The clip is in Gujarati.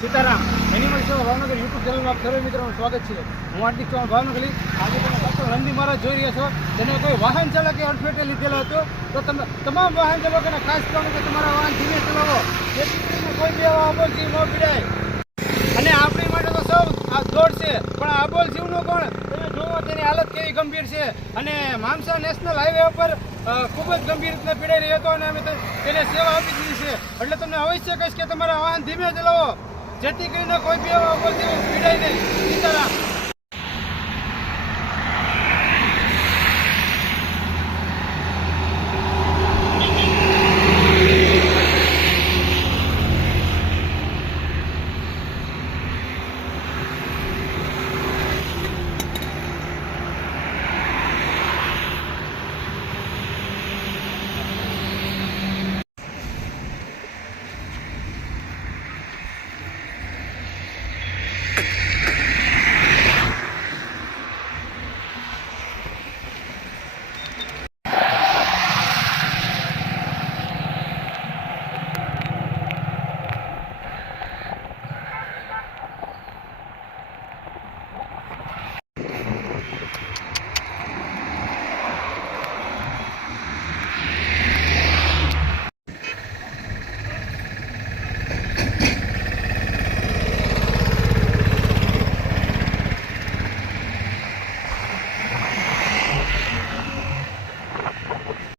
Sitaram animal show Bhavnagar YouTube ચેનલમાં આપ સર્વે મિત્રોનું સ્વાગત છે. હું હાર્દિક ચૌહાણ ભાવનગરી આજે તમે ડૉક્ટર રંદી મહારાજ જોઈ રહ્યા છો. તેને કોઈ વાહન ચાલકે અડફેટે લીધેલો હતો. તો તમે તમામ વાહન ચાલકોને ખાસ કહું કે તમારા વાહન ધીમે ચલાવો. જેથી કરીને કોઈ બી અબોલ જીવ ન પીડાય. અને આપણી માટે તો સૌ આ દોડ છે. પણ આ અબોલ જીવનો કોણ? તમે જોવો તેની હાલત કેવી ગંભીર છે. અને મામસા નેશનલ હાઈવે ઉપર ખૂબ જ ગંભીર રીતે પીડાઈ રહ્યો હતો. અને અમે તેને સેવા આપી દીધી છે. એટલે તમને અવશ્ય કહીશ કે તમારા વાહન ધીમે ચલાવો. જેથી કરીને કોઈ બી પીડાય નહીં. સીતારામ.